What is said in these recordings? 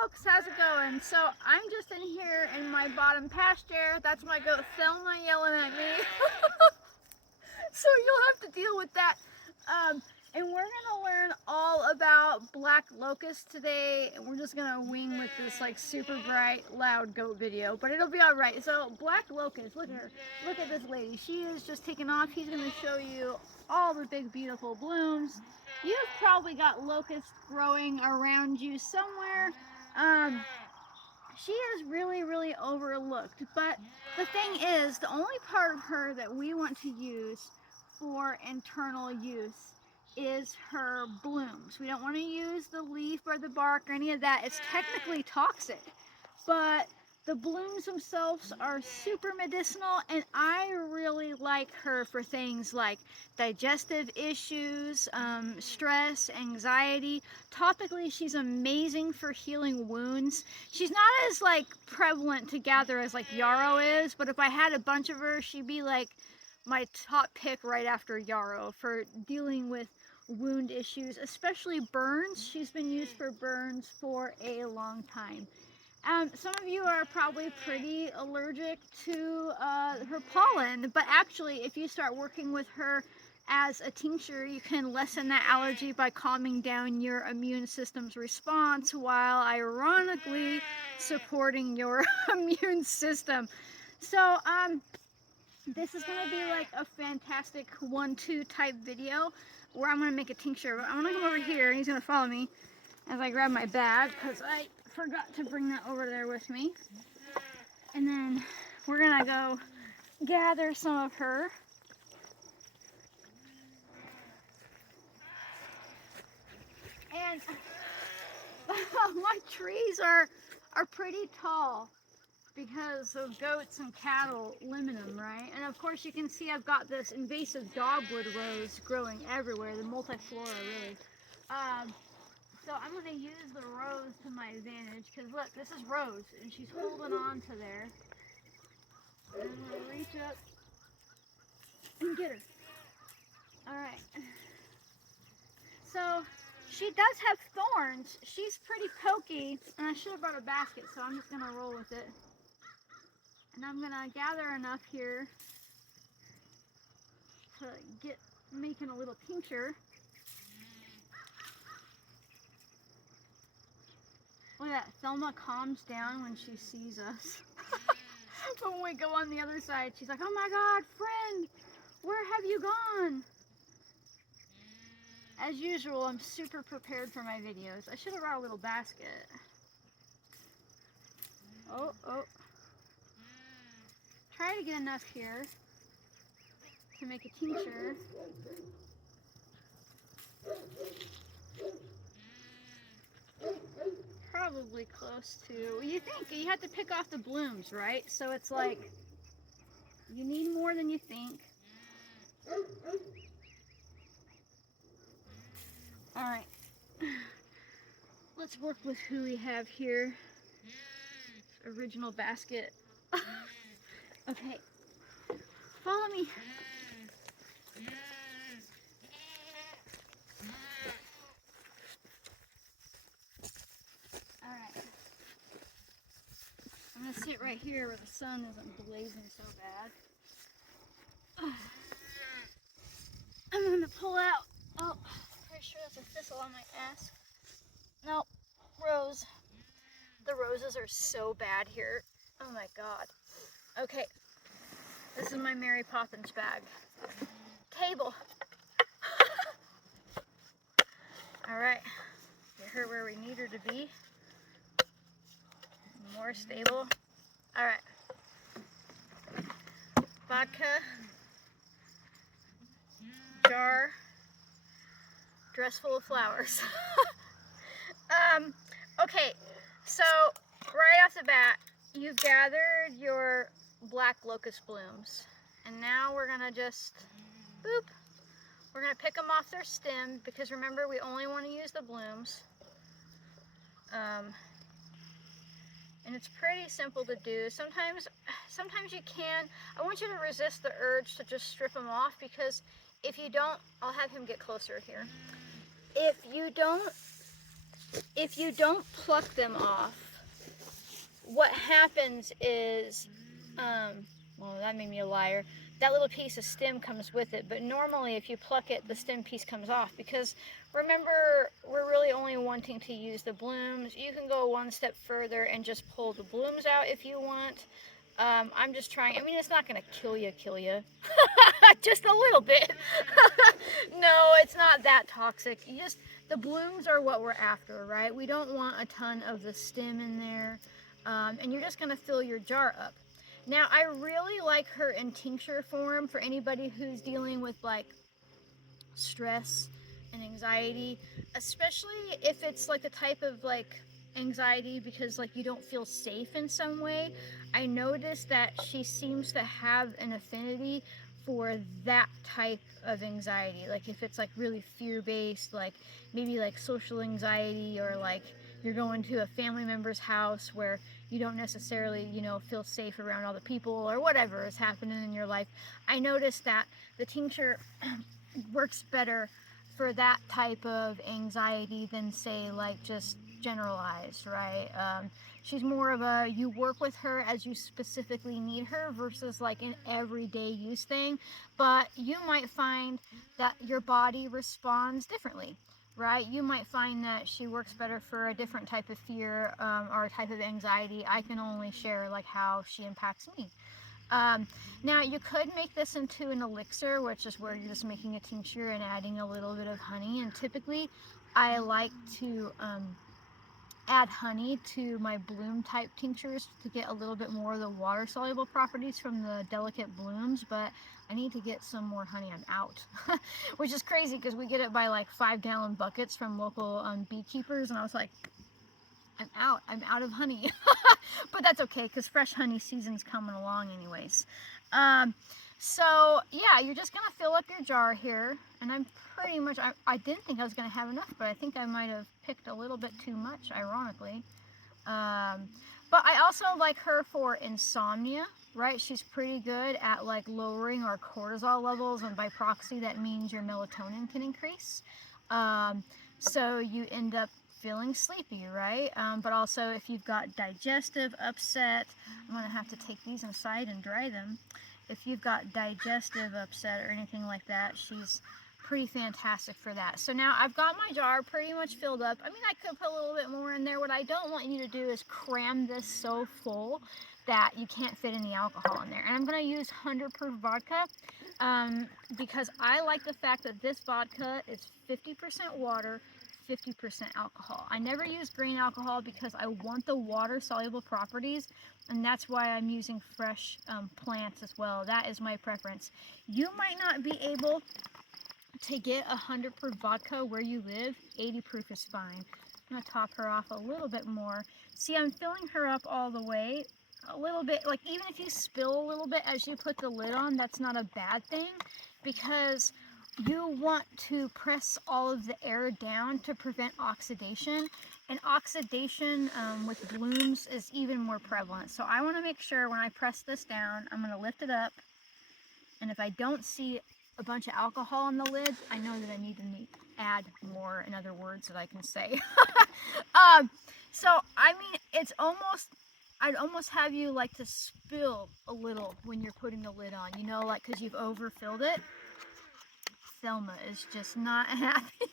folks, how's it going? So I'm just in here in my bottom pasture. That's my goat Thelma yelling at me. So you'll have to deal with that. And we're gonna learn all about Black Locust today. And we're just gonna wing with this like super bright, loud goat video, but it'll be all right. So Black Locust, look at her. Look at this lady. She is just taking off. He's gonna show you all the big, beautiful blooms. You've probably got locusts growing around you somewhere. She is really, really overlooked. But the thing is, the only part of her that we want to use for internal use is her blooms. We don't want to use the leaf or the bark or any of that. It's technically toxic, but the blooms themselves are super medicinal, and I really like her for things like digestive issues, stress, anxiety. Topically, she's amazing for healing wounds. She's not as like prevalent to gather as like yarrow is, but if I had a bunch of her, she'd be like my top pick right after yarrow for dealing with wound issues, especially burns. She's been used for burns for a long time. Some of you are probably pretty allergic to her pollen, but actually if you start working with her as a tincture, you can lessen that allergy by calming down your immune system's response while ironically supporting your immune system. So this is going to be like a fantastic 1-2 type video where I'm going to make a tincture. But I'm going to come over here and he's going to follow me as I grab my bag because I forgot to bring that over there with me. And then we're gonna go gather some of her. And my trees are pretty tall because of goats and cattle limit them, right? And of course you can see I've got this invasive dogwood rose growing everywhere, the multiflora really. So I'm going to use the rose to my advantage, because look, this is Rose, and she's holding on to there. And I'm going to reach up and get her. Alright. So, she does have thorns. She's pretty pokey, and I should have brought a basket, so I'm just going to roll with it. And I'm going to gather enough here to get making a little tincture. Look at that, Thelma calms down when she sees us. But when we go on the other side, she's like, oh my God, friend, where have you gone? As usual, I'm super prepared for my videos. I should have brought a little basket. Oh. Try to get enough here to make a tincture. Probably close to, you think, you have to pick off the blooms, right? So it's like, you need more than you think. Alright, let's work with who we have here. Original basket. Okay, follow me. Alright, I'm going to sit right here where the sun isn't blazing so bad. I'm going to pull out, oh, pretty sure that's a thistle on my ass. Nope, rose. The roses are so bad here. Oh my God. Okay, this is my Mary Poppins bag. Table. Alright, get her where we need her to be. More stable. Alright. Vodka. Jar. Dress full of flowers. Okay, so right off the bat, you've gathered your Black Locust blooms. And now we're gonna just, boop. We're gonna pick them off their stem, because remember, we only want to use the blooms. And it's pretty simple to do. Sometimes you can. I want you to resist the urge to just strip them off, because if you don't, I'll have him get closer here. If you don't if you don't pluck them off, what happens is, well, that made me a liar. That little piece of stem comes with it, but normally if you pluck it, the stem piece comes off, because remember, we're really only wanting to use the blooms. You can go one step further and just pull the blooms out if you want. I'm just trying, I mean, it's not going to kill you, just a little bit. No, it's not that toxic. The blooms are what we're after, right? We don't want a ton of the stem in there. And you're just going to fill your jar up. Now, I really like her in tincture form for anybody who's dealing with like stress and anxiety, especially if it's like the type of like anxiety because like you don't feel safe in some way. I noticed that she seems to have an affinity for that type of anxiety. Like if it's like really fear-based, like maybe like social anxiety, or like you're going to a family member's house where you don't necessarily, feel safe around all the people or whatever is happening in your life. I noticed that the tincture works better for that type of anxiety than say like just generalized, right? She's more of a, you work with her as you specifically need her versus like an everyday use thing, but you might find that your body responds differently, right? You might find that she works better for a different type of fear, or a type of anxiety. I can only share like how she impacts me. Now you could make this into an elixir, which is where you're just making a tincture and adding a little bit of honey. And typically I like to add honey to my bloom type tinctures to get a little bit more of the water soluble properties from the delicate blooms, but I need to get some more honey. I'm out. Which is crazy because we get it by like 5-gallon buckets from local beekeepers, and I was like, I'm out of honey. But that's okay because fresh honey season's coming along anyways. So yeah, you're just gonna fill up your jar here, and I'm pretty much, I didn't think I was gonna have enough, but I think I might have picked a little bit too much, ironically. But I also like her for insomnia, right? She's pretty good at like lowering our cortisol levels, and by proxy that means your melatonin can increase. So you end up feeling sleepy, right? But also if you've got digestive upset, I'm gonna have to take these inside and dry them. If you've got digestive upset or anything like that, she's pretty fantastic for that. So now I've got my jar pretty much filled up. I mean, I could put a little bit more in there. What I don't want you to do is cram this so full that you can't fit any alcohol in there. And I'm going to use 100 proof vodka because I like the fact that this vodka is 50% water, 50% alcohol. I never use grain alcohol because I want the water soluble properties, and that's why I'm using fresh plants as well. That is my preference. You might not be able to get 100 proof vodka where you live. 80 proof is fine. I'm going to top her off a little bit more. See, I'm filling her up all the way. A little bit, like even if you spill a little bit as you put the lid on, that's not a bad thing, because you want to press all of the air down to prevent oxidation. And oxidation with blooms is even more prevalent. So I want to make sure when I press this down, I'm going to lift it up. And if I don't see a bunch of alcohol on the lid, I know that I need to add more, in other words that I can say. So, I mean, it's almost, I'd almost have you like to spill a little when you're putting the lid on, like because you've overfilled it. Thelma is just not happy.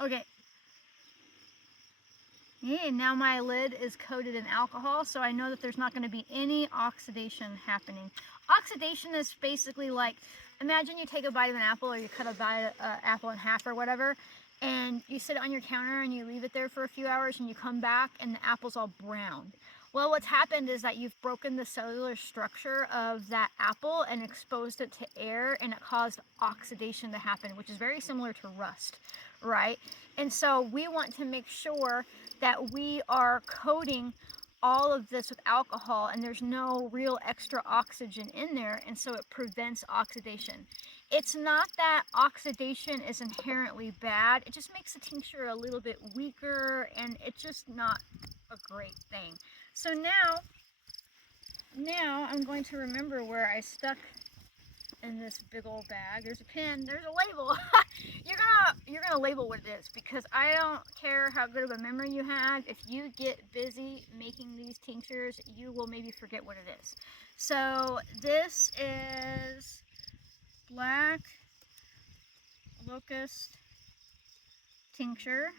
Okay. Yeah, now my lid is coated in alcohol, so I know that there's not going to be any oxidation happening. Oxidation is basically like, imagine you take a bite of an apple, or you cut an apple in half or whatever, and you sit it on your counter and you leave it there for a few hours, and you come back and the apple's all brown. Well, what's happened is that you've broken the cellular structure of that apple and exposed it to air, and it caused oxidation to happen, which is very similar to rust, right? And so we want to make sure that we are coating all of this with alcohol, and there's no real extra oxygen in there, and so it prevents oxidation. It's not that oxidation is inherently bad, it just makes the tincture a little bit weaker, and it's just not a great thing. So now I'm going to remember where I stuck in this big old bag. There's a pin, there's a label. you're gonna label what it is, because I don't care how good of a memory you have. If you get busy making these tinctures, you will maybe forget what it is. So this is Black Locust tincture,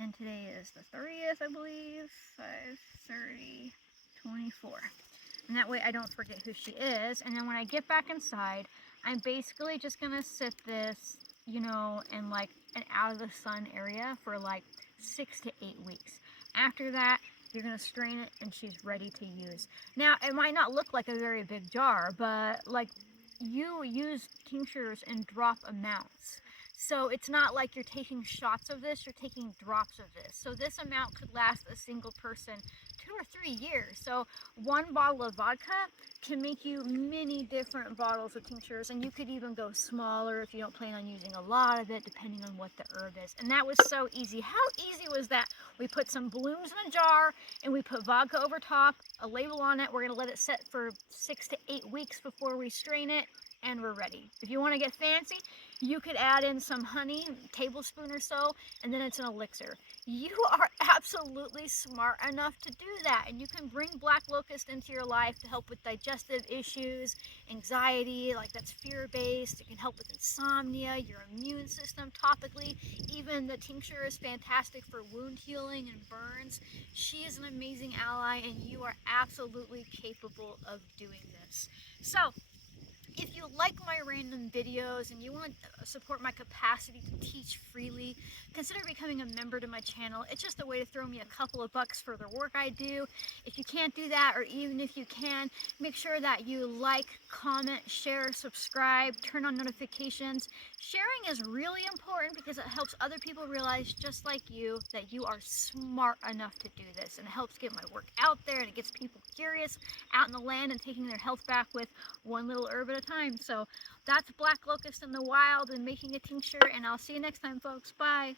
and today is the 30th, I believe. 5/30/24. And that way I don't forget who she is. And then when I get back inside, I'm basically just gonna sit this, you know, in like an out of the sun area for like 6 to 8 weeks. After that, you're gonna strain it and she's ready to use. Now, it might not look like a very big jar, but like, you use tinctures in drop amounts. So it's not like you're taking shots of this, you're taking drops of this. So this amount could last a single person 2 or 3 years. So one bottle of vodka can make you many different bottles of tinctures, and you could even go smaller if you don't plan on using a lot of it, depending on what the herb is. And that was so easy. How easy was that? We put some blooms in a jar and we put vodka over top, a label on it. We're gonna let it set for 6 to 8 weeks before we strain it, and we're ready. If you want to get fancy, you could add in some honey, a tablespoon or so, and then it's an elixir. You are absolutely smart enough to do that, and you can bring Black Locust into your life to help with digestive issues, anxiety, like that's fear-based. It can help with insomnia, your immune system topically. Even the tincture is fantastic for wound healing and burns. She is an amazing ally, and you are absolutely capable of doing this. So, if you like my random videos and you want to support my capacity to teach freely, consider becoming a member to my channel. It's just a way to throw me a couple of bucks for the work I do. If you can't do that, or even if you can, make sure that you like, comment, share, subscribe, turn on notifications. Sharing is really important because it helps other people realize, just like you, that you are smart enough to do this, and it helps get my work out there, and it gets people curious out in the land and taking their health back with one little herb at a time. So that's Black Locust in the wild and making a tincture, and I'll see you next time, folks. Bye.